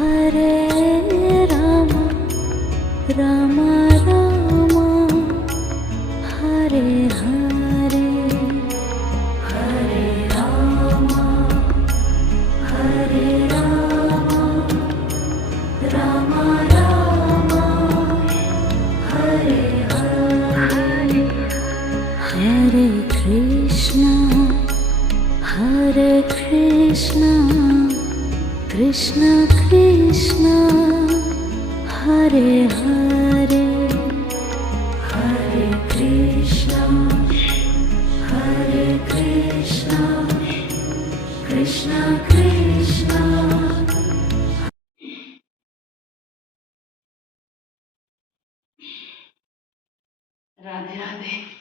Hare Ram Ram Ram Hare Hare Hare Ram Ram Ram Hare Hare Hare Krishna Krishna Krishna Hare Hare Hare Krishna Krishna Krishna. Radhe Radhe.